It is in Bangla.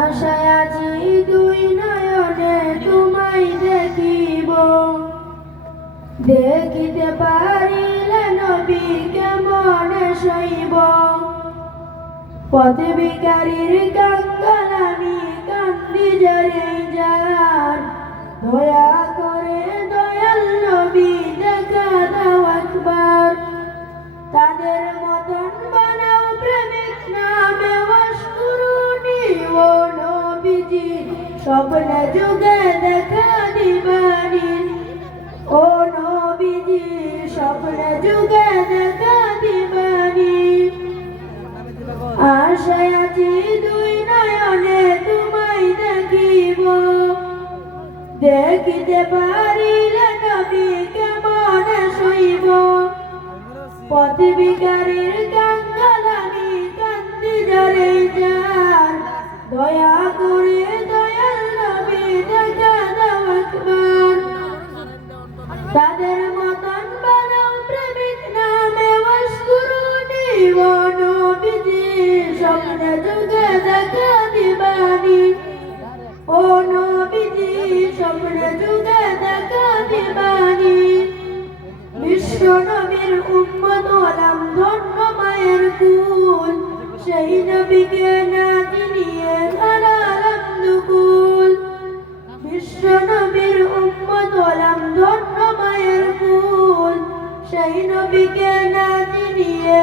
আশায় আছি দুই নয়নে তোমায় দেখিব, দেখিতে পারিলে নবী কেমনে সইব। পথে ভিখারীর কাঙ্গাল আমি কান্দি যারে যার, দয়া করে দয়াল নবী দেখা দাও একবার। তাদের মতন বানাও প্রেমিক নামে ওয়াশকুরুনি, ও নবীজি স্বপ্নে যুগে দেখা দিবানি। ও নবীজি স্বপ্নে যুগে দেখা দিবানি। আশায় আছি দুই নয়নে তোমায় দেখিব, দেখিতে পারিলে নবী কেমনে সইব। পথে ভিখারীর কাঙ্গাল আমি কান্দি যারে যার, দয়া করে দয়াল নবী দেখা দাও একবার। তাদের মতন বানাও প্রেমিক নামে ওয়াশকুরুনি, ও নবীজি স্বপ্নে যুগে দেখা দিবানি। ও নবীজি স্বপ্নে যুগে দেখা দিবানি। বিশ্ব নবীর উম্মত হলাম ধন্য মায়ের কুল, সেই নবীকে না চিনিয়ে হারালাম দুকুল। বিশ্ব নবীর উম্মত হলাম ধন্য মায়ের কুল, সেই নবীকে না চিনিয়ে